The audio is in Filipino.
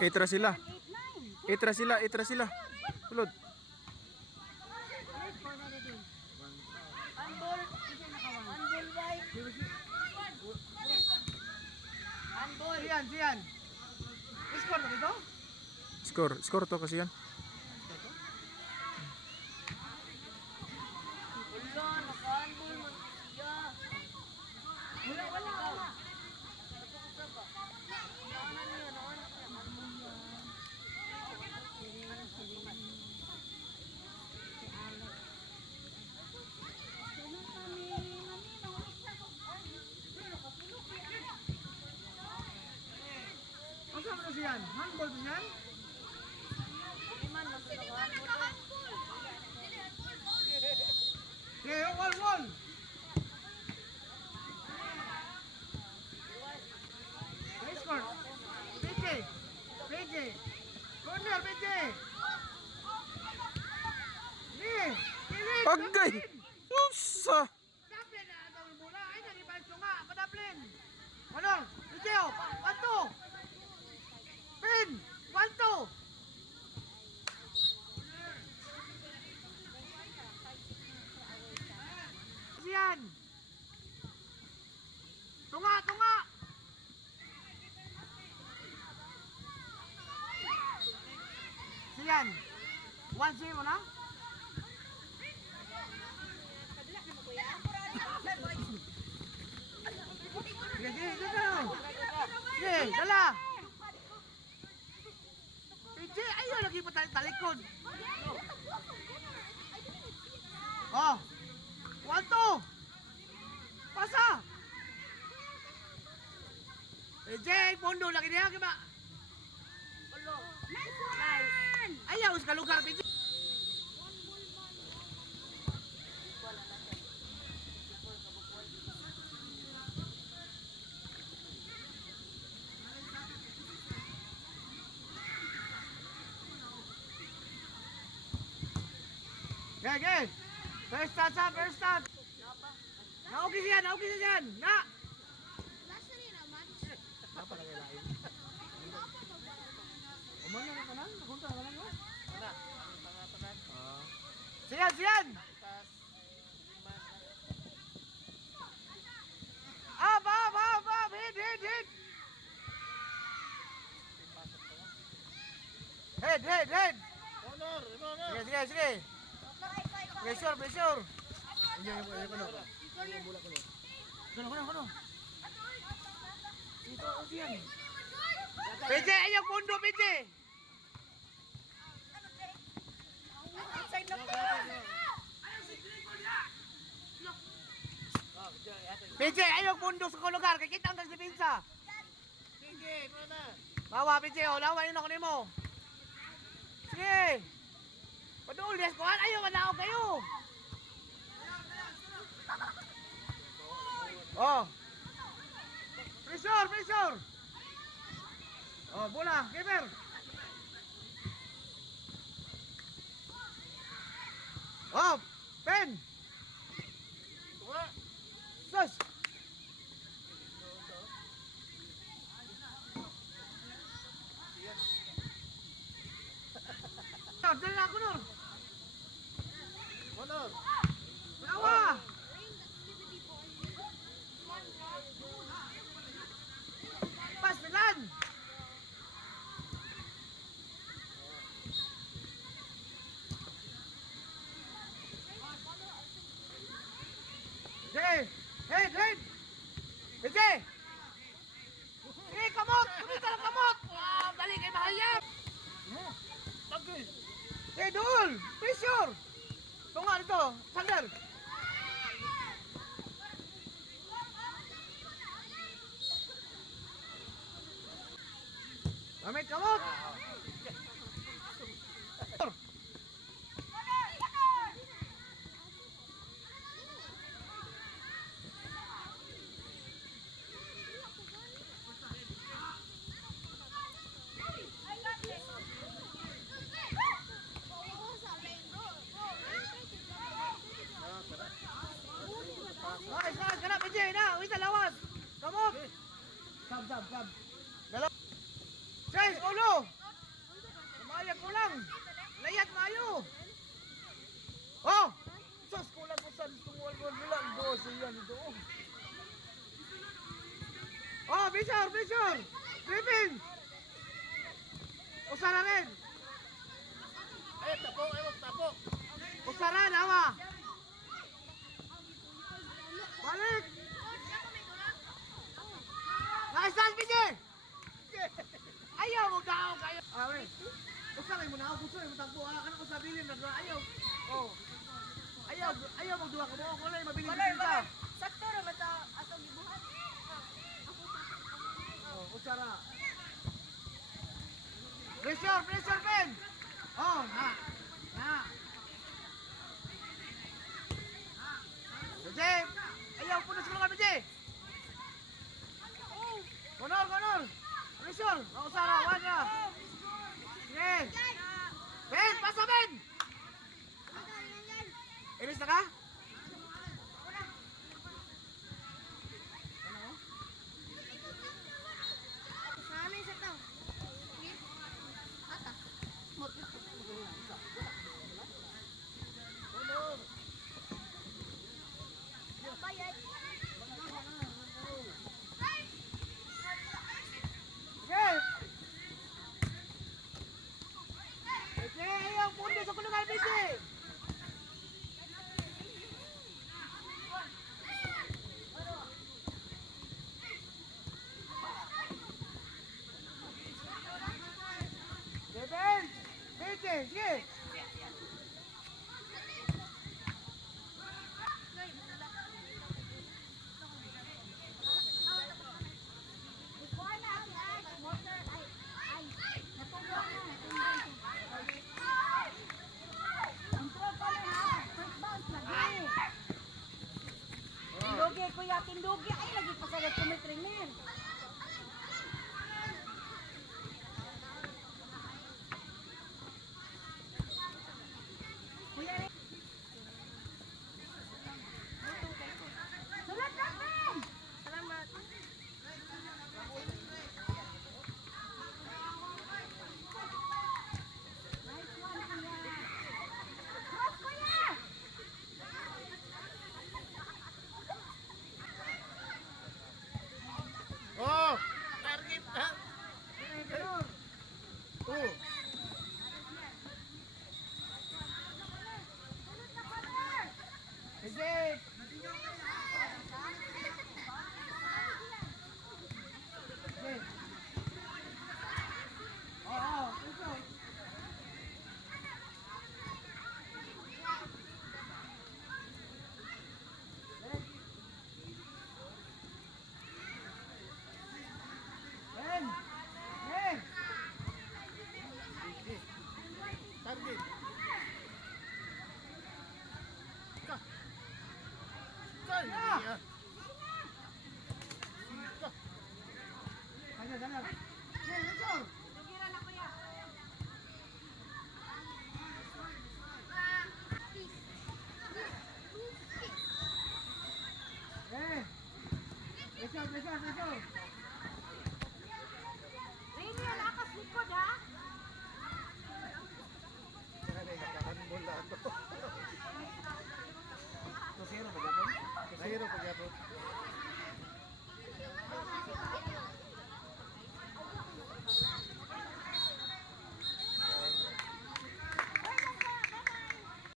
Itra sila. Itra sila, itra sila. Sulod. Handball. Handball bay. Handball. Siyan. Score na dito? Score to kasi yan. Wala, naka-handball man siya. Wala. Ang sama na siyan? Handball ba yan? Okay, wall. Score. PJ. Corner, PJ. Kilit. Agay! Usa! Daplin na ang bola. Ay, nalibay ko nga. Padaplin. Manol, PJ, 1-2. Pin, 1-2. Siyan. Tunga. Siyan. 1-0 na? Sige, dala. PJ, ayaw lagi pa talikod. Oh. 1-2. Pasa. PJ, pondo lagi dia ba? Nice. Ayaw sa lugar PJ. Okay. First start. Naugi siya dyan. Na. Lasa rin ang match. Apa lagi lain? Umano na kanan? Nakunta na kanan mo? Siyan. Up. Hit. Head. Sige. Pressure. Kono. Ito diyan. PJ, ayaw pundo PJ. Outside na po. PJ, ayaw pundo sa lugar. Kikita ang depensa. PJ, mana? Bawa PJ, lawan yun ako nimo. Sige. Padulis ko, ayaw manaog kayo. Oh. Pressure. Oh, bola, keeper. Oh, pen. Sus. Dali na ako, Nur. Honor. Bawa. Pas pelan. Head. PJ. Kamot. Kumita ng kamot. Wow, dali kay mahayap. Lagi. Dul. Pressure. Tunga dito. Sander. Amit kamot. Nice, ganap PJ na. Uy, lawas. Kamot. Sab. Dalawa. Guys, ulo! Umayag ko lang! Layat mayo! Oh! Sus, kulang ko sa tungwal ko bilang 12 yan ito. Oh, Bishor! Griffin! Usara rin! Ay, tapo. Usara, nawa! Balik! Naisas, Bije! Ayaw mo daw kayo! Awe! Usara mo na ako, gusto mo tagpo. Anak ko sa bilin, ayaw. Oh. Ayaw magduwa ka mo. Wala yung mabiling bisita. Sakto naman sa atong gibuhat. Oh, usara. Pressure, Ben! Oh, na. Bije! Ayaw, punas ko lang kami, Bije! Gonor! Pressure! Oh, usara, wala. Sige! Ben, pasa, Ben! Iris na ka? Sa amin sa tao. Ata. Bayad. Sige! Bije, ayaw, pundi sa kulungan, Bije! Ben! Bije, sige! Tindugi, kuya, tindugi. Ay, lagi pa sa kumitrimin. Kuya, sulat na, Ben! Salamat. Nice one, kuya. Cross, kuya! Oh! Target ha! Oh! Bije! Sige! Oo, ito. Ben! Ben! Target! Kaya! Kanya.